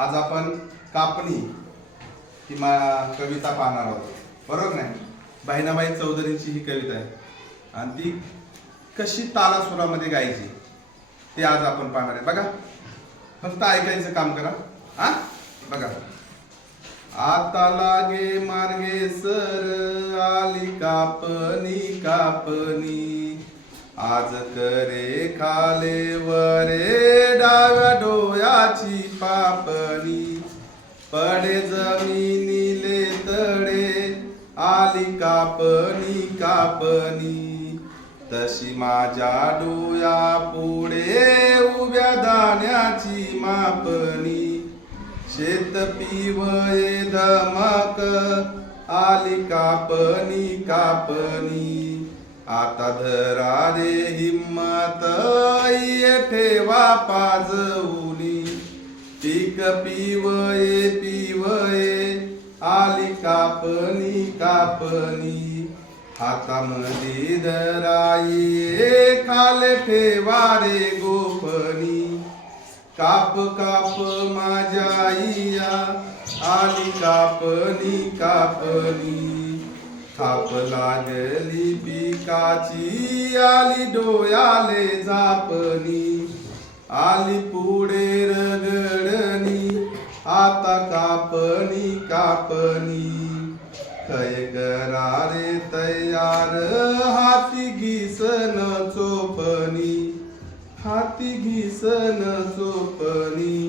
आज आपण कापणी ही कविता पाहणार आहोत, बरोबर नाही? बहिणाबाई चौधरींची ही कविता आहे आणि ती कशी तालासुरामध्ये गायची ते आज आपण पाहणार आहे. बघा, फक्त ऐकायचं काम करा. हा बघा. आता लागे मार्गे सर आली कापणी कापणी, आज करे खाले वरे डाव्या डोळ्याची पापणी, पडे जमिनीले तडे आली कापणी कापणी, तशी माझ्या डोळ्या पुढे उभ्या दाण्याची मापणी, शेत पिवळे धमक आली कापणी कापणी, आता धरा रे हिम्मत ठेवा पाजवली, पीक पिवळे पिवळे आली कापणी कापणी, हातामध्ये धराई खाले ठेवा रे गोपणी, काप काप माझ्या आईया आली कापणी कापणी, थाप लागली पिकाची आली डोळ्याले झापणी, आली पुढे रगडणी आता कापणी कापणी, खय करारे तयार हाती घिसन चोपणी, हाती घिसन चोपणी,